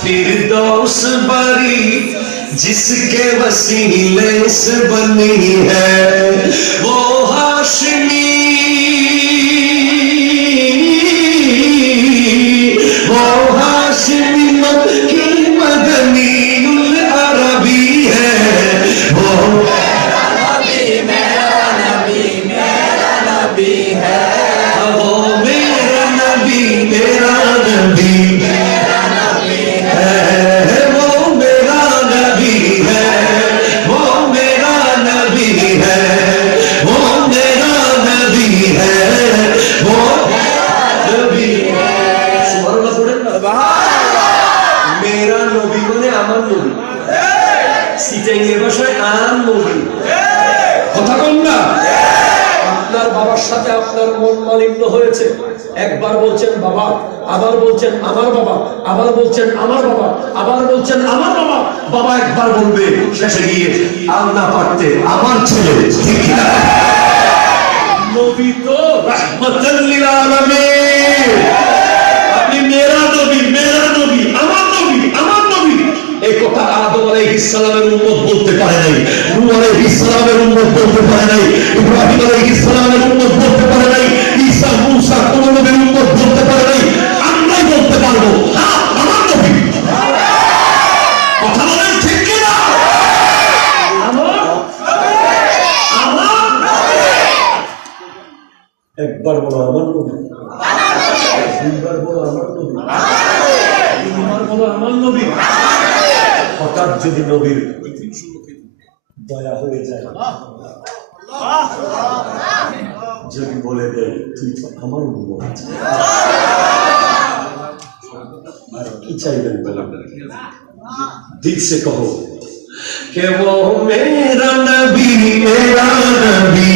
फिरदौस बरी जिसके वसीले से बनी है वो हाशमी, वो हाशमी मक्की मदनी उल अरबी है, वो मेरा नबी है, वो मेरा नबी সাথে আপনার মন মালিন্য হয়েছে। একবার বলছেন বাবা, আবার বলছেন আমার বাবা, আবার বলছেন আমার বাবা, আবার বলছেন আমার বাবা। বাবা একবার বলবে, শেষে গিয়ে আল্লাহ পারতে আমার ছেলে। ঠিক না? নবী তো রাহমাতুল লিল আলামিন। আপনি মেরা নবী, মেরা নবী, আমার নবী, আমার নবী, এই কথা আদম আলাইহিস সালামের উম্মত বলতে পারে নাই, নূহ আলাইহিস সালামের উম্মত বলতে পারে নাই, ইব্রাহিম আলাইহিস সালামের উম্মত বলতে পারে নাই, ঈসা মুসা কোন নবীর উম্মত বলতে পারে নাই। আমরাই বলতে পারবো, হ্যাঁ আমার নবী। কথা বলেন ঠিক কি না? একবার বলো আমার নবী, দুইবার বলো আমার নবী, তিনবার বলো আমার নবী। হঠাৎ যদি নবীর দয়া হয়ে যায়, যদি বলে দেয় তুই তো আমার উম্মত, আর কি চাইবেন বলেন? দিল সে কहो कि वो मेरा नबी, मेरा नबी